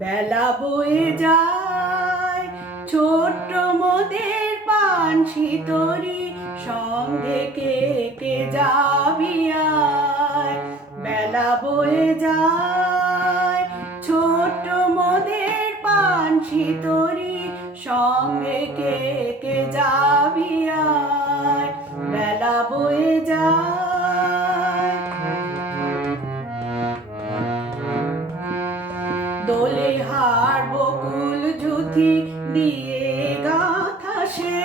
বেলা বয়ে যায় ছোট্ট মোদের পানসি তরি, সঙ্গে কে কে যাবি আয়। বেলা বয়ে যায় ছোট্ট মোদের পানসি তরি, সঙ্গে কে কে যাবি আয়। বেলা বয়ে যায় দোলে হার বকুল জুথি দিয়ে গাঁথা সে,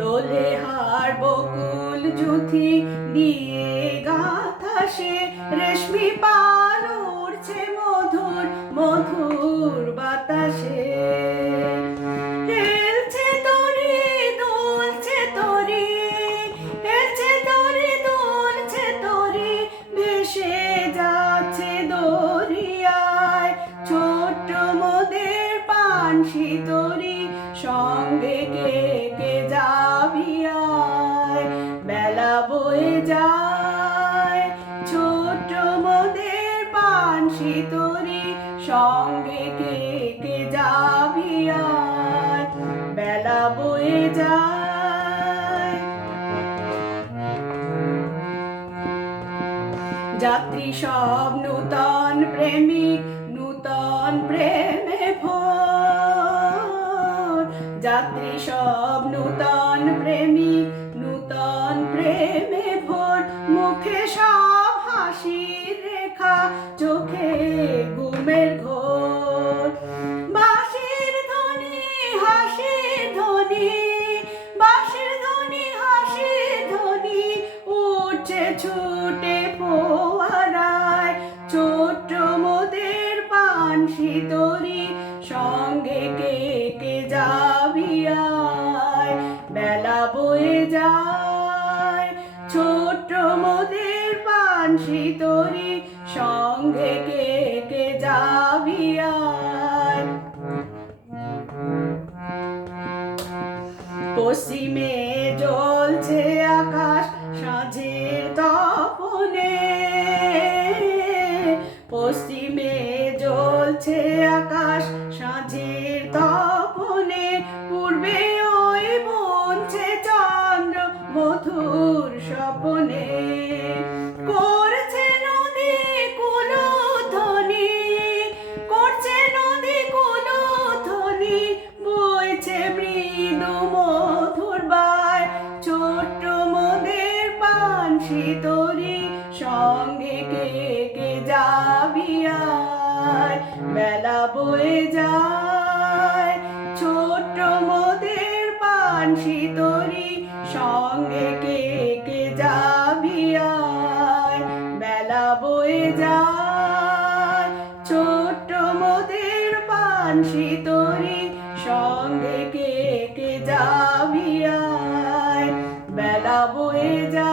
দোলে হার বকুল জুথি দিয়ে গাঁথা সে, রেশমি পাল উড়ছে মধুর মধুর বাতাসে। হেলছে তরি দুলছে তরি, হেলছে তরি দুলছে তরি, ভেসে যাচ্ছে দরিয়ায় ছোট্ট মোদের পানসি তরি, সঙ্গে কে কে যাবি আয়। বেলা বয়ে যায় ছোট্ট মোদের পানসি তরি, সঙ্গে কে কে যাবি আয়। বেলা বয়ে যায় যাত্রী সব নূতন প্রেমিক নূতন প্রেমে ভোর, যাত্রী সব নূতন প্রেমিক নূতন প্রেমে ভোর, মুখে সব হাসির রেখা চোখে ঘুমের ঘোর। বাঁশির ধ্বনি হাসির ধ্বনি, বাঁশির ধ্বনি হাসির ধ্বনি, উঠছে ছুটে ফোয়ারায় ছোট্ট মোদের পানসি তরি, সঙ্গে কে কে যাবি আয়। বেলা বয়ে যায় ছোট্ট মোদের পানসি তরি, সঙ্গে কে কে যাবি আয়। পশ্চিমে জ্বলছে আকাশ সাঁঝের তপনে, পশ্চিমে জ্বলছে আকাশ সাঁঝের তপনে, পূর্বে ওই বুনছে চন্দ্র মধুর স্বপনে। করছে নদী কুলধ্বনি, করছে নদী কুলধ্বনি, বইছে মৃদু মধুর বায় ছোট্ট মোদের পানসি তরি, সঙ্গে কে কে যাবি আয়। বেলা বয়ে যায় ছোট্ট মোদের পানসি তরি, সঙ্গে কে কে যাবি আয়। বেলা বয়ে যায় ছোট্ট মোদের পানসি তরি, সঙ্গে কে কে যাবি আয়। বেলা বয়ে যায়।